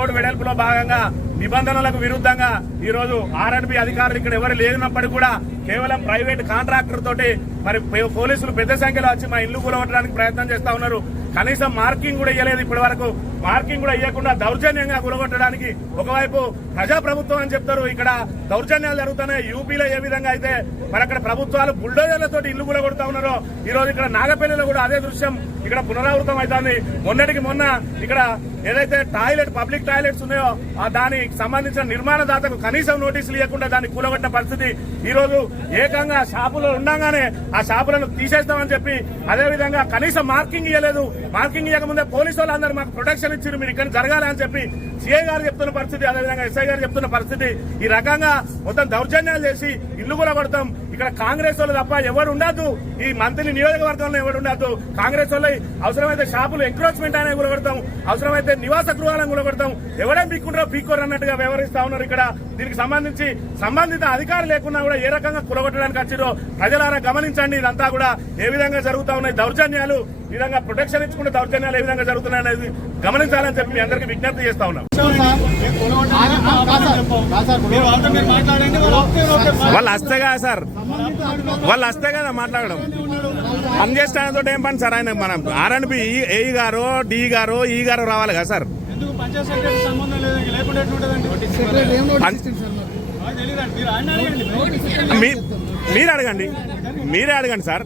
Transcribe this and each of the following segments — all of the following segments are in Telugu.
రోడ్డు వెడల్పులో భాగంగా నిబంధనలకు విరుద్ధంగా ఈ రోజు ఆర్ఎన్బి అధికారులు ఇక్కడ ఎవరు లేనప్పటికీ కూడా కేవలం ప్రైవేట్ కాంట్రాక్టర్ తోటి మరి పోలీసులు పెద్ద సంఖ్యలో వచ్చి మా ఇల్లు కూలగొట్టడానికి ప్రయత్నం చేస్తా ఉన్నారు. కనీసం మార్కింగ్ కూడా ఇవ్వలేదు ఇప్పటి వరకు. మార్కింగ్ కూడా ఇవ్వకుండా దౌర్జన్యంగా కూలగొట్టడానికి ఒకవైపు ప్రజాప్రభుత్వం అని చెప్తారు. ఇక్కడ దౌర్జన్యాలు జరుగుతున్నాయి. యూపీలో ఏ విధంగా అయితే మరి అక్కడ ప్రభుత్వాలు బుల్డోజర్లతో ఇల్లు కూడా కొడతా ఉన్నారో ఈ రోజు ఇక్కడ నాగపల్లిలో కూడా అదే దృశ్యం ఇక్కడ పునరావృతం అవుతుంది. మొన్నటికి మొన్న ఇక్కడ ఏదైతే టాయిలెట్ పబ్లిక్ టాయిలెట్స్ ఉన్నాయో ఆ దానికి సంబంధించిన నిర్మాణదాతకు కనీసం నోటీసులు ఇవ్వకుండా దాన్ని కూలగొట్టిన పరిస్థితి. ఈ రోజు ఏకంగా షాపులో ఉండగానే ఆ షాపులను తీసేస్తామని చెప్పి అదేవిధంగా కనీసం మార్కింగ్ ఇవ్వలేదు మార్కింగ్ ఇవ్వకముందే పోలీసు వాళ్ళందరూ మాకు ప్రొటెక్షన్ ఇచ్చారు మీరు ఇక్కడ జరగాలి అని చెప్పి సిఐ గారు చెప్తున్న పరిస్థితి అదేవిధంగా ఎస్ఐ గారు చెప్తున్న పరిస్థితి. ఈ రకంగా మొత్తం దౌర్జన్యాలు చేసి ఇల్లు కూడా కొడతాం. ఇక్కడ కాంగ్రెస్ వాళ్ళు తప్ప ఎవరు ఉండద్దు. ఈ మంత్రి నియోజకవర్గంలో ఎవరు ఉండద్దు. కాంగ్రెస్ వాళ్ళు అవసరమైతే షాపులు ఎంక్రోచ్మెంట్ అనేది కూడా అవసరమైతే నివాస గృహాలను కూడా కొడతాం. ఎవరైనా పీక్కుంటారో పీక్కోరు అన్నట్టుగా వ్యవహరిస్తా ఉన్నారు ఇక్కడ. దీనికి సంబంధించి సంబంధిత అధికారులు లేకున్నా కూడా ఏ రకంగా కులగొట్టడానికి వచ్చిరో ప్రజలారా గమనించండి. ఇదంతా కూడా ఏ విధంగా జరుగుతా ఉన్నాయి దౌర్జన్యాలు. విధంగా ప్రొటెక్షన్ ఇచ్చుకుంటే దౌర్జన్యాలు ఏ విధంగా జరుగుతున్నాయి అనేది గమనించాలని చెప్పి మీ అందరికీ విజ్ఞప్తి చేస్తా ఉన్నాం. మీరు వాళ్ళతో మీరు మాట్లాడండి వాళ్ళు వస్తే కదా సార్. వాళ్ళు వస్తే కదా మాట్లాడడం. పని చేస్తానతో ఏం పని సార్ ఆయన మనం? ఆర్ఎన్బి ఏ గారు డి గారు ఈ గారు రావాలి కదా సార్. మీరు అడగండి. మీ మీరు అడగండి. మీరే అడగండి సార్.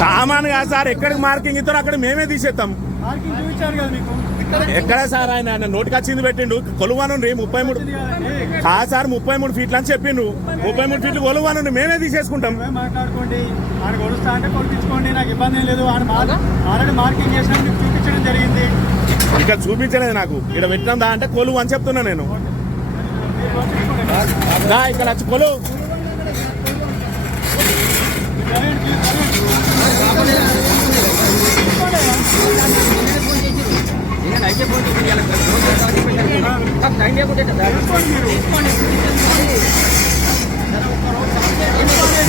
సామాన్ కాదు సార్ ఎక్కడికి మార్కింగ్ ఇస్తారో అక్కడ మేమే తీసేస్తాం. ఎక్కడ సార్ ఆయన? ఆయన నోటికి వచ్చింది పెట్టిండు. కొలువాను ముప్పై మూడు. కా సార్ ముప్పై మూడు ఫీట్లు అని చెప్పిండు ముప్పై మూడు ఫీట్లు కొలువాను మేమే తీసేసుకుంటాం. మాట్లాడుకోండి. ఆయన అంటే నాకు ఇబ్బంది లేదు. ఆయన ఆల్రెడీ మార్కింగ్ చేసినా మీకు చూపించడం జరిగింది. ఇక్కడ చూపించలేదు నాకు. ఇక్కడ పెట్టినాం దా అంటే కొలువు అని చెప్తున్నా నేను. ఇక్కడ వచ్చి కొలువు చదివండి.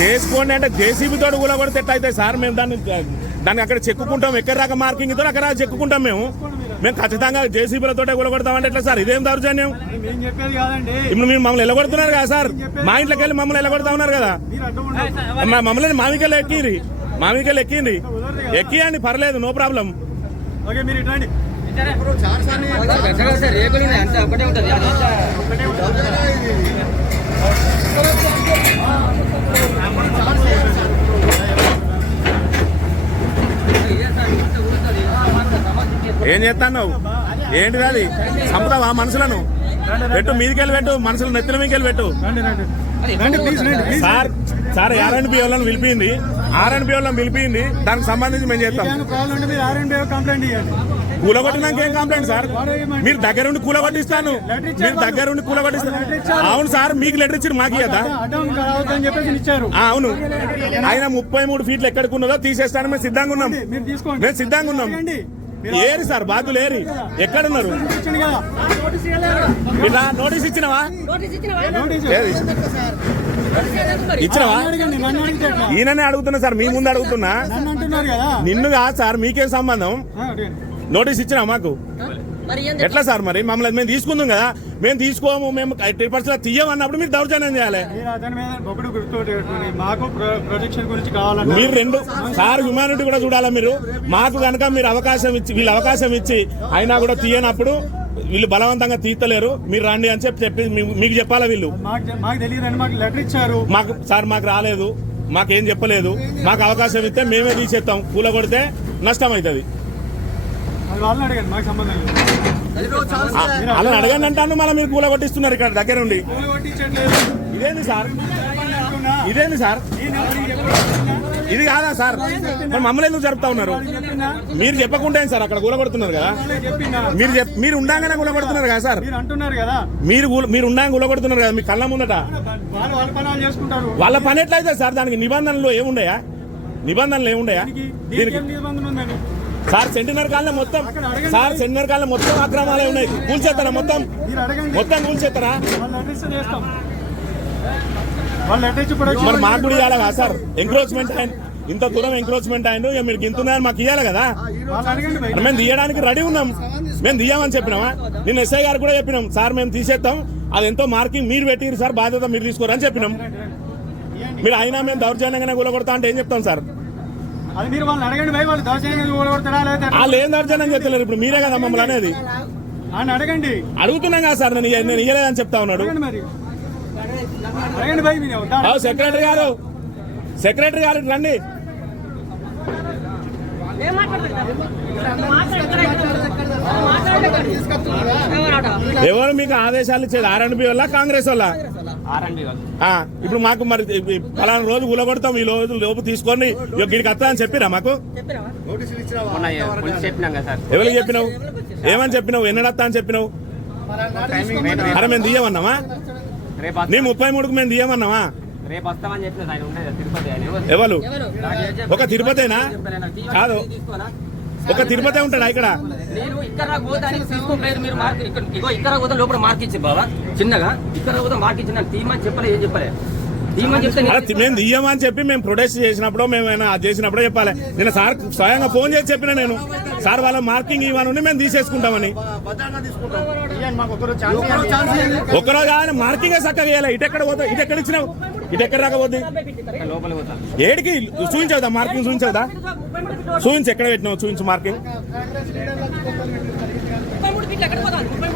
చేసుకోండి అంటే జేసీబీ తోడు కూడా కొడితే ఎట్లయితే సార్ మేము దాన్ని దాన్ని అక్కడ చెక్కుకుంటాం. ఎక్కడ రాక మార్కింగ్తో అక్కడ చెక్కుకుంటాం మేము. మేము ఖచ్చితంగా జేసీబీలతో కొడతామంటే ఎట్లా సార్? ఇదేం దౌర్జన్యం? ఇప్పుడు మీరు మమ్మల్ని ఎలగొడుతున్నారు కదా సార్? మా ఇంట్లోకి వెళ్ళి మమ్మల్ని ఎలగొడతా ఉన్నారు కదా? మమ్మల్ని మామికెళ్ళి ఎక్కింది మామికెళ్ళి ఎక్కింది ఎక్కియండి పర్లేదు నో ప్రాబ్లం. ఓకే మీరు ఇట్లాండి రేకులు ఉన్నాయి అంతే ఒకటే ఉంటుంది ఏం చేస్తాను ఏంటిది అది? చంపుతావా మనుషులను? పెట్టు మీదికెళ్ళి పెట్టు మనుషులు నెత్తిన మీకెళ్ళి పెట్టు. సార్ సార్ ఆర్ఎన్బి వాళ్ళని పిలిపింది. ఆర్ఎన్బి వాళ్ళని పిలిపింది. దానికి సంబంధించి మేము చేస్తాం. కూలగొట్టినాక ఏం కంప్లైంట్ సార్? మీరు దగ్గరుండి కూలగొట్టిస్తాను. మీరు దగ్గరుండి కూలగొట్టిస్తాను అవును సార్ మీకు లెటర్ ఇచ్చి మాకు ఇచ్చారు. ఆ, అవును. ఆయన ముప్పై మూడు ఫీట్లు ఎక్కడికి ఉన్నదో తీసేస్తాను మేము సిద్ధంగా ఉన్నాం. మేము సిద్ధంగా ఉన్నాం. ఏరి సార్ బాధ్యులు ఏరి. ఎక్కడున్నారు? కదా. ఇలా నోటీస్ ఇచ్చినవా? నోటీస్ ఇచ్చినవా? ఈయననే అడుగుతున్నా సార్ మీ ముందు అడుగుతున్నా. నన్ను అంటున్నారు కదా. కాదు సార్ మీకేం సంబంధం. నోటీస్ ఇచ్చినా మాకు? ఎట్లా సార్ మరి? మమ్మల్ని మేము తీసుకుందాం కదా. మేము తీసుకోము మేము ఎయిటీ పర్సెంట్ తీయమన్నప్పుడు మీరు దౌర్జన్యం చేయాలి. మీరు అతని మీద ఒకటి గుర్తుపెట్టి పెట్టుకోండి. మాకు ప్రొ- ప్రొటెక్షన్ గురించి కావాలంటే మీరు రెండు సార్ హ్యుమానిటీ కూడా చూడాలా మీరు? మాకు కనుక మీరు అవకాశం ఇచ్చి వీళ్ళు అవకాశం ఇచ్చి అయినా కూడా తీయనప్పుడు వీళ్ళు బలవంతంగా తీయలేరు మీరు రండి అని చెప్పి చెప్పి మీకు చెప్పాలా వీళ్ళు? మాకు చె- మాకు తెలియదండి మాకు లెటర్ ఇచ్చారు. మాకు సార్ మాకు రాలేదు. మాకేం చెప్పలేదు. మాకు అవకాశం ఇస్తే మేమే తీసేస్తాం. కూల కొడితే నష్టం అవుతుంది అది వాళ్ళని అడగండి మాకు సంబంధం లేదు అలా అడగండి అంటాను మళ్ళీ మీరు కూల కొట్టిస్తున్నారు ఇక్కడ దగ్గర ఉండి. ఇదేంది సార్. ఇదేంది సార్? ఇది కాదా సార్? మరి మమ్మల్ని ఎందుకు జరుపుతా ఉన్నారు? మీరు చెప్పకుండా ఏంటి సార్? అక్కడ కూల కొడుతున్నారు కదా. మీరు మీరు ఉండంగానే కూల కొడుతున్నారు కదా సార్. మీరు అంటున్నారు కదా. మీరు ఉండంగా కూల కొడుతున్నారు కదా మీ కళ్ళ ముందట. వాళ్ళ పని ఎట్లయితే సార్? దానికి నిబంధనలు ఏముండయా? నిబంధనలు ఏముండయా? దీనికి సార్ సెంటినర్ కాలనీ మొత్తం. సార్ సెంటినర్ కాలనీ మొత్తం అక్రమాలే ఉన్నాయి. కూల్చేస్తారా మొత్తం? మీరు అడగండి. మొత్తం కూల్చేస్తారా? మరి మాకు కూడా ఇవ్వాలి కదా సార్? ఎంక్రోచ్మెంట్ ఆయన. ఇంత దూరం ఎంక్రోచ్మెంట్ ఆయన. ఇక మీరు గింతున్నారని మాకు ఇవ్వాలి కదా? మేము తీయడానికి రెడీ ఉన్నాం. మేము తీయమని చెప్పినామా? నేను ఎస్ఐ గారు కూడా చెప్పినాం. సార్ మేము తీసేస్తాం. అది ఎంతో మార్కింగ్. మీరు పెట్టిరు సార్ బాధ్యత మీరు తీసుకోరని చెప్పినాం. మీరు అయినా మేము దౌర్జన్యంగానే కూలగొడతా అంటే ఏం చెప్తాం సార్? అది మీరు వాళ్ళని అడగండి భయ్ వాళ్ళు దౌర్జన్యంగా కూడగొడతారా లేదా? వాళ్ళు ఏం దౌర్జన్యం చెప్తలేరు ఇప్పుడు? మీరే కదా మమ్మల్ని అనేది. ఆయన అడగండి. అడుగుతున్నాం కదా సార్ నేను నేను ఇయ్యలేదని చెప్తా ఉన్నాడు. అడగండి మరి. అడగండి భయ్ మీరు వద్దా? అవు సెక్రటరీ గారు. సెక్రటరీ గారు రండి? ఎవరు మీకు ఆదేశాలు ఇచ్చేది? ఆర్ఎండ్బి వల్ల కాంగ్రెస్ వల్ల ఇప్పుడు మాకు మరి పలానా రోజు కూలగొడతాం ఈ రోజు లోపు తీసుకొని గిడికి వస్తా అని చెప్పిరా మాకు? ఎవరికి చెప్పినావు? ఏమని చెప్పినావు? ఎన్నడత్తా అని చెప్పినావు? అరే మేము తీయమన్నామా? రేపు నీ ముప్పై మూడుకు మేము తీయమన్నామా? రేపు వస్తామని చెప్పిన ఆయన ఉండేది తిరుపతి ఆయన. ఎవరు? ఎవరు? ఒక తిరుపతేనా? కాదు. ఒక తిరుపతి ఉంటాడా ఇక్కడ? నేను ఇక్కడ పోతానికి తీసుకోలేదు మీరు మార్క్ ఇక్కడ ఇగో ఇక్కడ పోతే లోపల మార్క్ ఇచ్చి బావా. చిన్నగా. ఇక్కడ పోతే మార్క్ ఇచ్చి నాకు తీయమని చెప్పలే ఏం చెప్పలే. మేము తీయమని చెప్పి మేము ప్రొటెస్ట్ చేసినప్పుడు మేము ఏమైనా అది చేసినప్పుడే చెప్పాలి. నేను సార్ స్వయంగా ఫోన్ చేసి చెప్పిన నేను. సార్ వాళ్ళ మార్కింగ్ ఇవ్వనుండి మేము తీసేసుకుంటామని. ఒక్కరోజు ఆయన మార్కింగ్ చక్కగా ఇటు ఎక్కడ పోతా ఇటు ఎక్కడ ఇచ్చినావు? ఇటు ఎక్కడ రాకపోద్ది ఏడికి? చూపించవుదా మార్కింగ్ చూపించవుదా చూపించి ఎక్కడ పెట్టినావు చూపించు మార్కింగ్. ముప్పై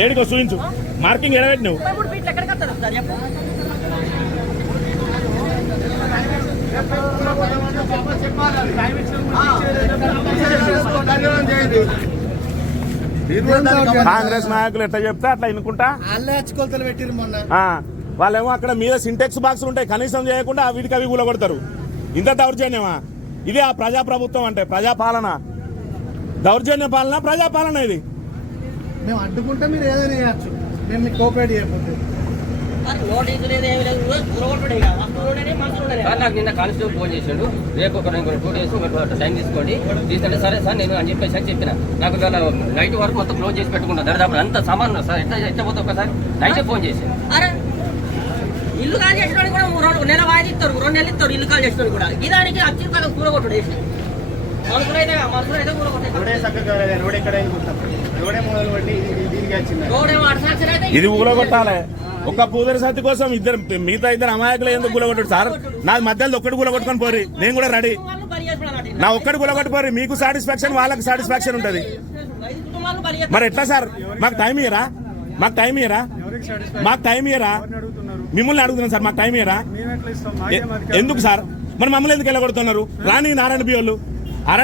ఏడికో చూపించు. మార్కింగ్ ఎక్కడ పెట్టినావు? చెప్పాలి మూడు ఫీట్లు ఎక్కడికి వస్తుంది సార్ చెప్పు కాంగ్రెస్ నాయకులు ఎట్లా చెప్తే అట్లా ఇనుకుంటా? వాళ్ళే కొలతలు పెట్టిరు మొన్న. ఆ, వాళ్ళేమో అక్కడ మీద సింటెక్స్ బాక్స్ ఉంటాయి కనీసం చేయకుండా వీటికి అవి కూలగొడతారు. ఇంత దౌర్జన్యమా? ఇదే ఆ ప్రజాప్రభుత్వం అంటే ప్రజాపాలన. దౌర్జన్య పాలన ప్రజాపాలన ఇది. మేము అడ్డుకుంటే మీరు ఏదైనా చేయొచ్చు. మేము కోఆపరేట్ చేయకపోతే. సార్ నాకు నిన్న కానిస్టేబుల్ ఫోన్ చేసిండు. రేపు ఒక టూ డేస్ టైం తీసుకోండి. తీసుకుంటే సరే సార్ నేను అని చెప్పేసి అని చెప్పిన. నాకు నైట్ వరకు మొత్తం క్లోజ్ చేసి పెట్టుకున్నా. దరిదాపు అంత సామాన్ సార్. ఎట్లా ఎట్లా పోతే ఒకసారి? నైట్ ఫోన్ చేసి. ఇల్లు కాల్ చేసిన కూడా రోజులు నెల వాయిదా ఇస్తారు రెండు నెలలు ఇస్తారు ఇల్లు కాల్ చేసిన కూడా. ఇదానికి అచ్చి కాలం కూరగొట్టుడు వేసి. ఇది కూలగొట్టాలి ఒక పూదరి సత్తి కోసం ఇద్దరు మిగతా ఇద్దరు అమాయకులు ఎందుకు కూలగొట్టాడు సార్ నాది మధ్యలో ఒక్కటి కూలగొట్టుకొని పోరి. నేను కూడా రెడీ. నా ఒక్కటి కూలగొట్టుకోరి మీకు సాటిస్ఫాక్షన్ వాళ్ళకి సాటిస్ఫాక్షన్ ఉంటుంది. మరి ఎట్లా సార్? మాకు టైం ఇయరా మాకు టైం ఇయరా మాకు టైం ఇయరా మిమ్మల్ని అడుగుతున్నాను సార్ మాకు టైం ఇయరా ఎందుకు సార్? మరి మమ్మల్ని ఎందుకు వెళ్ళగొడుతున్నారు రాని నారాయణ బియ్యోళ్ళు.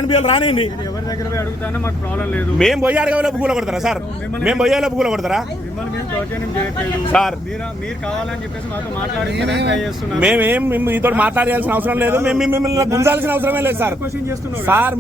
బియ్యోళ్ళు రానియండి. లేదు. ఎవరి దగ్గర పోయి అడుగుతానో మాకు ప్రాబ్లం లేదు. మేము పోయి అడగలోపు కూల కొడతారా సార్? మేము పోయేలోపు కూల కొడతారా? సార్. మేమేం మీతో మాట్లాడాల్సిన అవసరం లేదు. మేము మిమ్మల్ని గుంజాల్సిన అవసరమే లేదు సార్. సార్